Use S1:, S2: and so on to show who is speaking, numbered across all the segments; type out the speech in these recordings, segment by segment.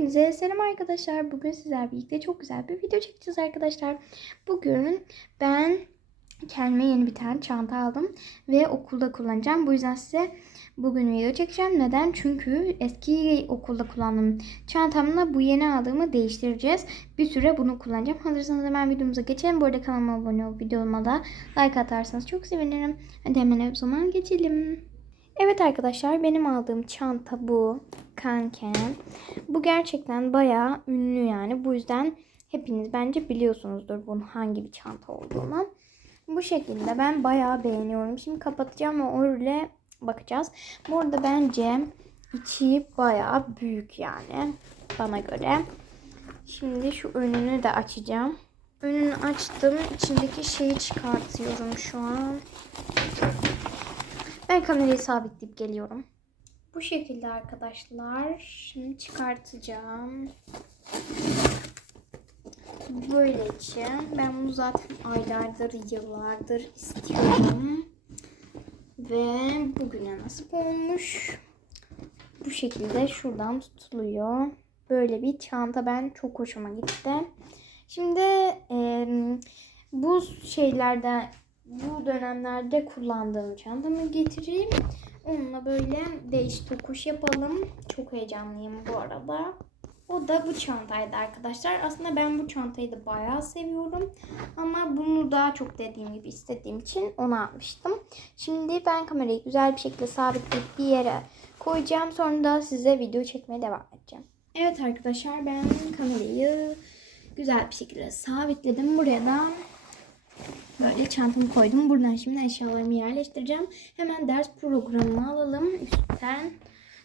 S1: Hepinize selam arkadaşlar. Bugün sizlerle birlikte çok güzel bir video çekeceğiz arkadaşlar. Bugün ben kendime yeni bir tane çanta aldım ve okulda kullanacağım. Bu yüzden size bugün video çekeceğim. Neden? Çünkü eski okulda kullandığım çantamla bu yeni aldığımı değiştireceğiz. Bir süre bunu kullanacağım. Hazırsanız hemen videomuza geçelim. Bu arada kanalıma abone olup videoma da like atarsanız çok sevinirim. Hadi hemen o zaman geçelim. Evet arkadaşlar benim aldığım çanta bu. Kanken. Bu gerçekten bayağı ünlü yani. Bu yüzden hepiniz bence biliyorsunuzdur bunun hangi bir çanta olduğunu. Bu şekilde ben bayağı beğeniyorum. Şimdi kapatacağım ve öyle bakacağız. Bu arada bence içi bayağı büyük yani bana göre. Şimdi şu önünü de açacağım. Önünü açtım. İçindeki şeyi çıkartıyorum şu an. Ben kamerayı sabitleyip geliyorum. Bu şekilde arkadaşlar. Şimdi çıkartacağım. Böyle içi. Ben bunu zaten aylardır, yıllardır istiyorum. Ve bugüne nasip olmuş. Bu şekilde şuradan tutuluyor. Böyle bir çanta ben çok hoşuma gitti. Şimdi e, bu şeylerden bu dönemlerde kullandığım çantamı getireyim. Onunla böyle değiş tokuş yapalım. Çok heyecanlıyım bu arada. O da bu çantaydı arkadaşlar. Aslında ben bu çantayı da bayağı seviyorum. Ama bunu daha çok dediğim gibi istediğim için onu almıştım. Şimdi ben kamerayı güzel bir şekilde sabitleyip bir yere koyacağım. Sonra da size video çekmeye devam edeceğim. Evet arkadaşlar ben kamerayı güzel bir şekilde sabitledim. Buraya da Böyle çantamı koydum. Buradan şimdi eşyalarımı yerleştireceğim. Hemen ders programımı alalım üstten.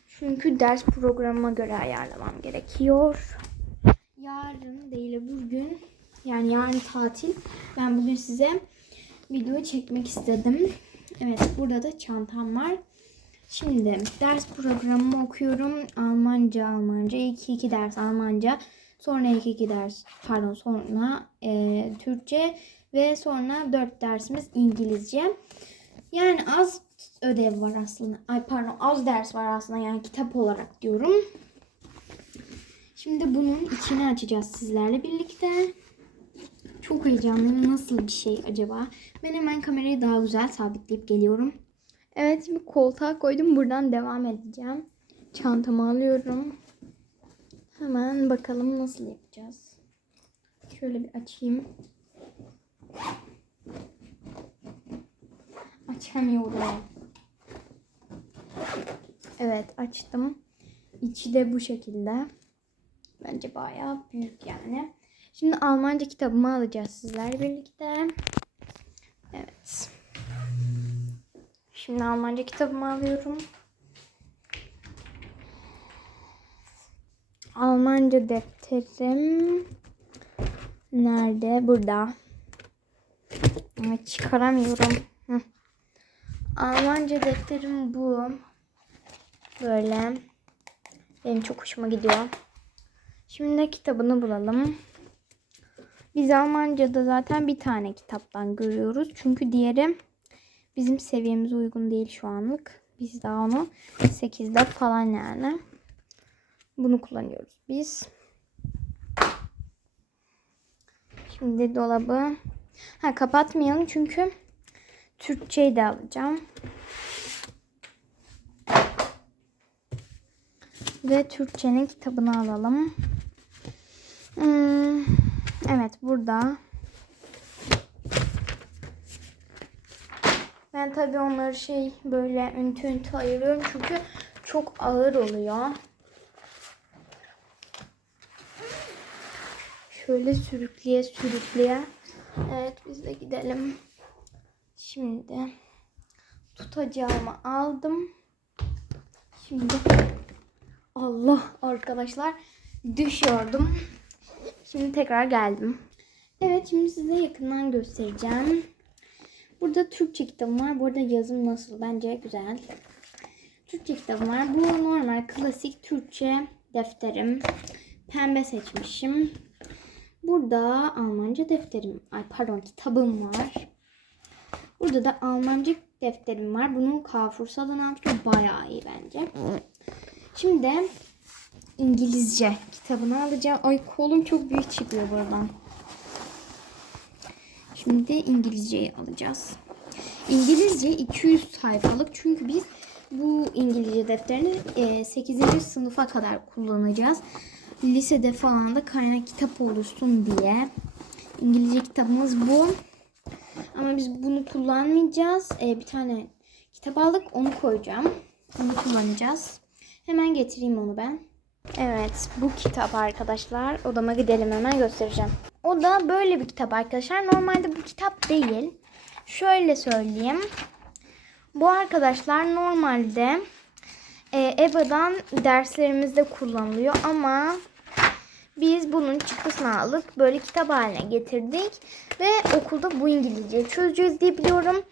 S1: Çünkü ders programıma göre ayarlamam gerekiyor. Yarın değil bugün. Yani yarın tatil. Ben bugün size video çekmek istedim. Evet burada da çantam var. Şimdi ders programımı okuyorum. Almanca, Almanca. 2-2 ders Almanca. Sonra 2-2 ders pardon sonra e, Türkçe ve sonra 4 dersimiz İngilizce. Yani az ödev var aslında. Ay pardon az ders var aslında yani kitap olarak diyorum. Şimdi bunun içini açacağız sizlerle birlikte. Çok heyecanlıyım. Nasıl bir şey acaba? Ben hemen kamerayı daha güzel sabitleyip geliyorum. Evet şimdi koltuğa koydum. Buradan devam edeceğim. Çantamı alıyorum. Hemen bakalım nasıl yapacağız. Şöyle bir açayım. Açamıyorum. Evet açtım. İçi de bu şekilde. Bence bayağı büyük yani. Şimdi Almanca kitabımı alacağız sizler birlikte. Evet. Şimdi Almanca kitabımı alıyorum. Almanca defterim nerede? Burada. Evet, çıkaramıyorum. Hı. Almanca defterim bu. Böyle. Benim çok hoşuma gidiyor. Şimdi de kitabını bulalım. Biz Almanca'da zaten bir tane kitaptan görüyoruz. Çünkü diğeri bizim seviyemize uygun değil şu anlık. Biz daha onu 8'de falan yani. Bunu kullanıyoruz biz. Şimdi dolabı ha kapatmayalım çünkü Türkçeyi de alacağım. Ve Türkçenin kitabını alalım. Hmm, evet burada. Ben tabii onları şey böyle ünitü ünitü ayırıyorum çünkü çok ağır oluyor. Şöyle sürükleye sürükleye. Evet biz de gidelim. Şimdi tutacağımı aldım. Şimdi Allah arkadaşlar düşüyordum. Şimdi tekrar geldim. Evet şimdi size yakından göstereceğim. Burada Türkçe kitabım var. Burada yazım nasıl? Bence güzel. Türkçe kitabım var. Bu normal klasik Türkçe defterim. Pembe seçmişim. Burada Almanca defterim, ay pardon kitabım var. Burada da Almanca defterim var. Bunu Carrefour'dan almıştım. Bayağı iyi bence. Şimdi İngilizce kitabını alacağım. Ay kolum çok büyük çıkıyor buradan. Şimdi İngilizceyi alacağız. İngilizce 200 sayfalık çünkü biz bu İngilizce defterini e, 8. sınıfa kadar kullanacağız. Lisede falan da kaynak kitap olursun diye. İngilizce kitabımız bu. Ama biz bunu kullanmayacağız. E, bir tane kitap aldık onu koyacağım. Onu kullanacağız. Hemen getireyim onu ben. Evet bu kitap arkadaşlar. Odama gidelim hemen göstereceğim. O da böyle bir kitap arkadaşlar. Normalde bu kitap değil. Şöyle söyleyeyim. Bu arkadaşlar normalde e, EBA'dan derslerimizde kullanılıyor ama biz bunun çıktısını aldık. Böyle kitap haline getirdik. Ve okulda bu İngilizceyi çözeceğiz diye biliyorum.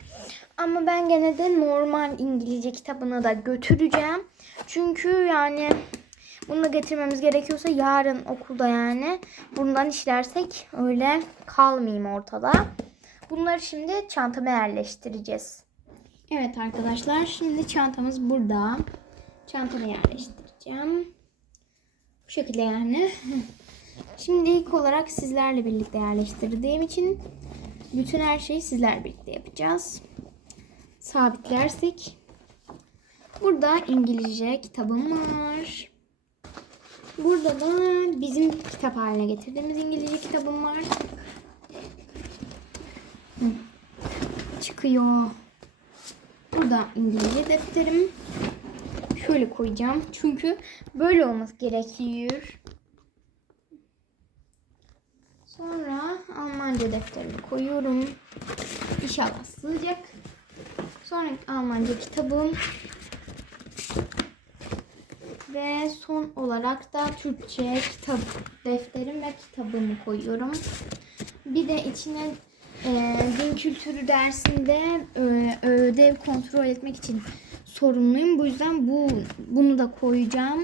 S1: Ama ben gene de normal İngilizce kitabını da götüreceğim. Çünkü yani bunu da getirmemiz gerekiyorsa yarın okulda yani bundan işlersek öyle kalmayayım ortada. Bunları şimdi çantama yerleştireceğiz. Evet arkadaşlar şimdi çantamız burada. Çantama yerleştireceğim. Bu şekilde yani. Şimdi ilk olarak sizlerle birlikte yerleştirdiğim için bütün her şeyi sizlerle birlikte yapacağız. Sabitlersek burada İngilizce kitabım var. Burada da bizim kitap haline getirdiğimiz İngilizce kitabım var. Çıkıyor. Burada İngilizce defterim. Şöyle koyacağım. Çünkü böyle olması gerekiyor. Sonra Almanca defterimi koyuyorum. İnşallah sığacak. Sonra Almanca kitabım. Ve son olarak da Türkçe kitap defterim ve kitabımı koyuyorum. Bir de içine e, din kültürü dersinde e, ödev kontrol etmek için sorumluyum. Bu yüzden bu bunu da koyacağım.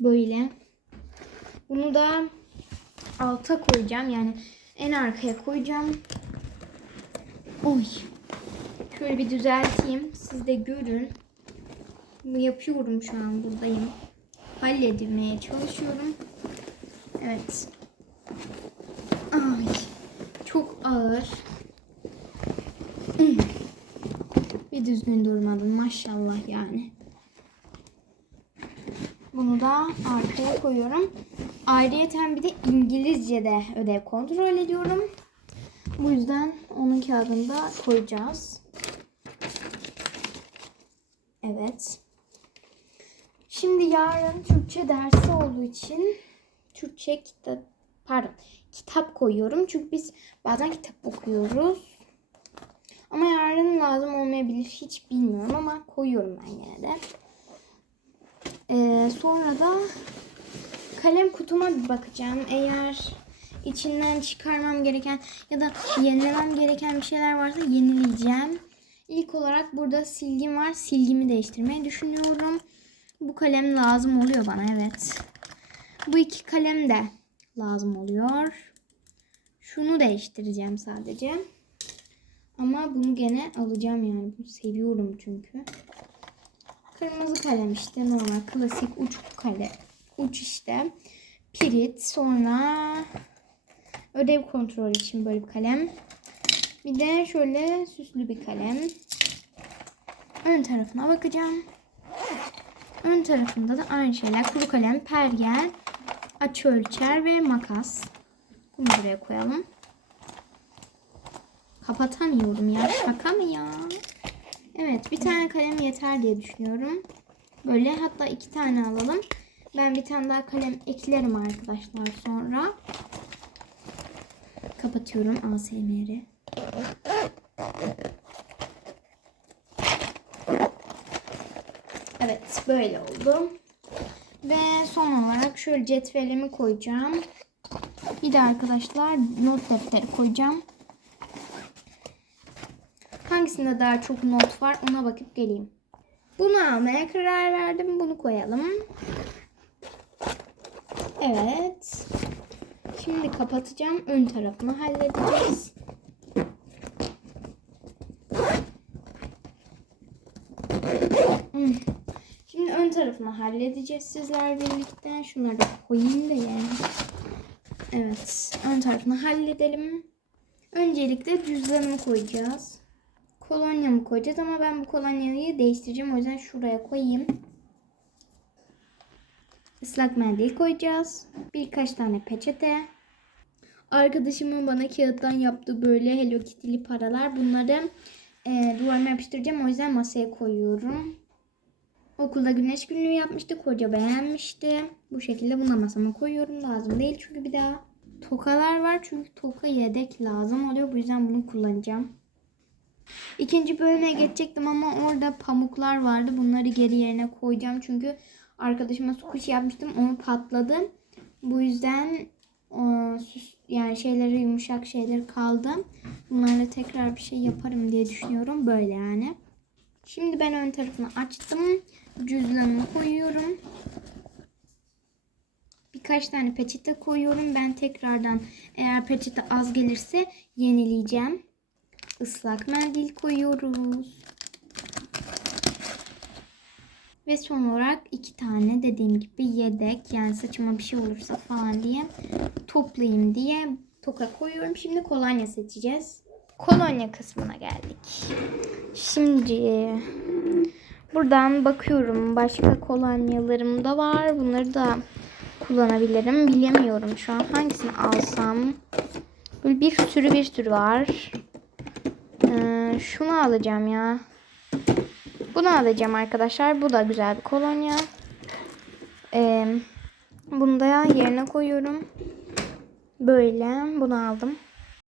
S1: Böyle. Bunu da alta koyacağım. Yani en arkaya koyacağım. Oy. Şöyle bir düzelteyim. Siz de görün. Bunu yapıyorum şu an buradayım. Halledilmeye çalışıyorum. Evet. Ay. Çok ağır. Bir düzgün durmadım maşallah yani. Bunu da arkaya koyuyorum. Ayrıyeten bir de İngilizce'de ödev kontrol ediyorum. Bu yüzden onun kağıdını da koyacağız. Evet. Şimdi yarın Türkçe dersi olduğu için Türkçe kitap pardon kitap koyuyorum. Çünkü biz bazen kitap okuyoruz. Ama yarın lazım olmayabilir. Hiç bilmiyorum ama koyuyorum ben yine de. Ee, sonra da kalem kutuma bir bakacağım. Eğer içinden çıkarmam gereken ya da yenilemem gereken bir şeyler varsa yenileyeceğim. İlk olarak burada silgim var. Silgimi değiştirmeyi düşünüyorum. Bu kalem lazım oluyor bana evet. Bu iki kalem de lazım oluyor. Şunu değiştireceğim sadece. Ama bunu gene alacağım yani. Bunu seviyorum çünkü. Kırmızı kalem işte normal klasik uç kalem. Uç işte. Pirit sonra ödev kontrol için böyle bir kalem. Bir de şöyle süslü bir kalem. Ön tarafına bakacağım. Ön tarafında da aynı şeyler. Kuru kalem, pergel, açı ölçer ve makas. Bunu buraya koyalım. Kapatamıyorum ya. Şaka mı ya? Evet bir tane kalem yeter diye düşünüyorum. Böyle hatta iki tane alalım. Ben bir tane daha kalem eklerim arkadaşlar sonra. Kapatıyorum ASMR'i. Evet böyle oldu. Ve son olarak şöyle cetvelimi koyacağım. Bir de arkadaşlar not defteri koyacağım. Hangisinde daha çok not var ona bakıp geleyim. Bunu almaya karar verdim. Bunu koyalım. Evet. Şimdi kapatacağım. Ön tarafını halledeceğiz. Hmm. Şimdi ön tarafı tarafını halledeceğiz sizler birlikte. Şunları koyayım da yani. Evet. Ön tarafını halledelim. Öncelikle cüzdanımı koyacağız. Kolonyamı koyacağız ama ben bu kolonyayı değiştireceğim. O yüzden şuraya koyayım. Islak mendil koyacağız. Birkaç tane peçete. Arkadaşımın bana kağıttan yaptığı böyle Hello Kitty'li paralar. Bunları e, duvarıma yapıştıracağım. O yüzden masaya koyuyorum. Okulda güneş günlüğü yapmıştık. Hoca beğenmişti. Bu şekilde bunu da masama koyuyorum. Lazım değil çünkü bir daha tokalar var. Çünkü toka yedek lazım oluyor. Bu yüzden bunu kullanacağım. İkinci bölüme geçecektim ama orada pamuklar vardı. Bunları geri yerine koyacağım. Çünkü arkadaşıma sukuş yapmıştım. Onu patladı. Bu yüzden süs, yani şeyleri yumuşak şeyler kaldı. Bunlarla tekrar bir şey yaparım diye düşünüyorum. Böyle yani. Şimdi ben ön tarafını açtım. Cüzdanımı koyuyorum. Birkaç tane peçete koyuyorum. Ben tekrardan eğer peçete az gelirse yenileyeceğim. Islak mendil koyuyoruz. Ve son olarak iki tane dediğim gibi yedek yani saçıma bir şey olursa falan diye toplayayım diye toka koyuyorum. Şimdi kolonya seçeceğiz. Kolonya kısmına geldik. Şimdi buradan bakıyorum. Başka kolonyalarım da var. Bunları da kullanabilirim. Bilemiyorum şu an hangisini alsam. Böyle bir sürü bir sürü var. Şunu alacağım ya. Bunu alacağım arkadaşlar. Bu da güzel bir kolonya. Ee, bunu da yerine koyuyorum. Böyle. Bunu aldım.